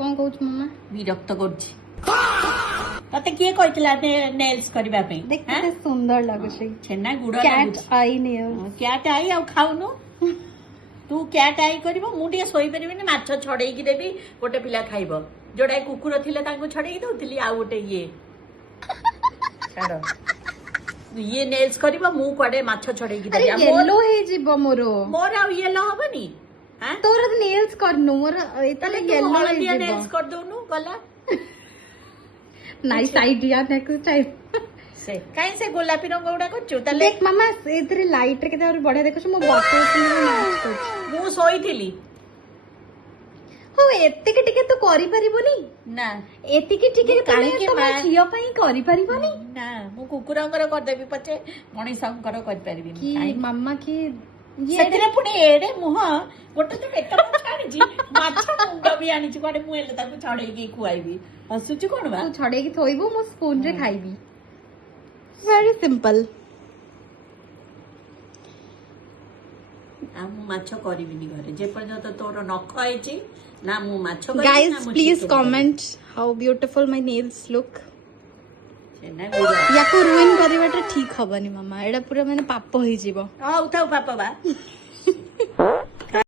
कौन कहूछ मम्मा विरक्त करछि तते किए कहतिला नेल्स करबा पे देख केते सुंदर लागै छै छेना गुड़ कैट आई नेल्स कैट आई आ खाउनु तू कैट आई करबो मु टिके सोई परिबिनी माछ छड़ेई की देबी गोटे पिला खाइबो जोडा कुकुर थिले ताको छड़ेई दउतली आ गोटे ये छाड़ो ये नेल्स करबो मु कोडे माछ छड़ेई की देबी येलो हे जीवो मोरो मोर आ येलो हबनी हां तोर नेल्स करनु मोर एतले येलो हे हळदिया जीवो नेल्स कर दउनु गला नाइस आइडिया नेक्स्ट टाइम से काई से गोलापी रंग उडा करछु तले देख मामा एतरे लाइट रे केते और बढ़िया देखछ मो बॉटल से मु सोईथिली हो एते के टिके तो करि परिबोनी ना एते के टिके काहे तो के मैं कियो पई करि परिबोनी ना मु कुकुरंगर कर देबी पछे मणिसंकर कर परबी कि मामा की सेतरे पुणी एडे मुह गोटे तो पेट मु छाडी जी माछ मुंड भी आनी छी कोडे मु एले ताको छड़ेई की खुआईबी हसुची कोन बा तू छड़े की थोइबो मो स्पून रे खाइबी वेरी सिंपल आ मु माछ करबिनी घरे जे पर्यंत तोर नख आइची ना मु माछ करबी guys please comment how beautiful my nails look या को रुइन करबाटा ठीक हबनी मामा एडा पूरा माने पाप होई जीवो आ उठाउ पापा बा